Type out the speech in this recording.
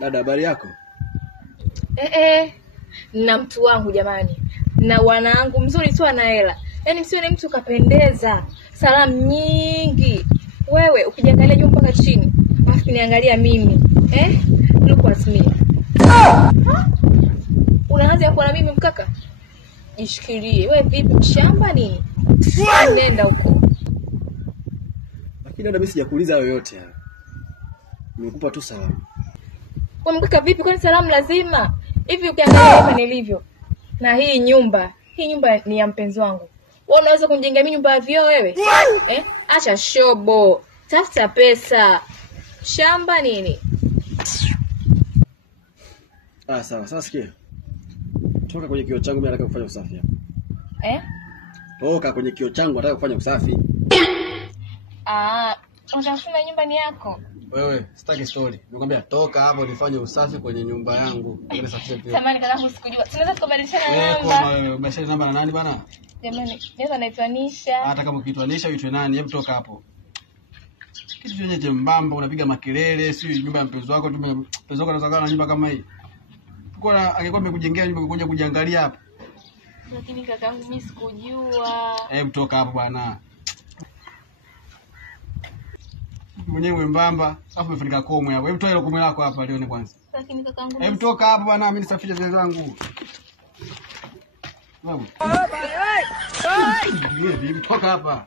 Dada, habari yako? Na mtu wangu jamani. Na wanangu mzuri tu ana hela. Yaani msione mtu kapendeza. Salamu nyingi. Wewe ukijiangalia juu mpaka chini, afu niangalia mimi. Look at me. Unaanza kuona mimi mkaka? Jishikilie. Wewe vipi shamba nini? Nenda huko. Lakini dada, mimi sijakuuliza hayo yote haya. Nimekupa tu salamu. Kwa mkaka vipi, kwani salamu lazima? Hivi ukiangalia hapa nilivyo. Na hii nyumba ni ya mpenzi wangu. Wewe unaweza kunijengea mimi nyumba ya vioo wewe? Acha shobo. Tafuta pesa. Shamba nini? Sawa. Sasa sikia. Toka kwenye kioo changu, mimi nataka kufanya usafi hapa. Toka kwenye kioo changu, nataka kufanya usafi. Unatafuna nyumba ni yako? Wewe, sitaki story. Nimekwambia toka hapo nifanye usafi kwenye nyumba yangu. Ngoja safishe pia. Samahani kaka, sikujua. Tunaweza tukabadilishana namba. Umebadilisha namba na nani bana? Jamani, naweza naitwa Nisha. Hata kama ukiitwa Nisha uitwe nani? Hebu toka hapo. Kitu chenye chembamba unapiga makelele, si nyumba ya mpenzi wako, mpenzi wako anaweza na nyumba kama hii. Uko angekuwa amekujengea nyumba kuja kujiangalia hapa. Lakini kakaangu mimi sikujua. Hebu toka hapo bwana. Mwenyewe mwembamba, afu umefunika komwe hapo. Hebu toa ile komwe lako hapa lione kwanza. Lakini kakaangu hebu toka hapo bwana, mimi nisafishe zile zangu. Wewe. Toka hapa.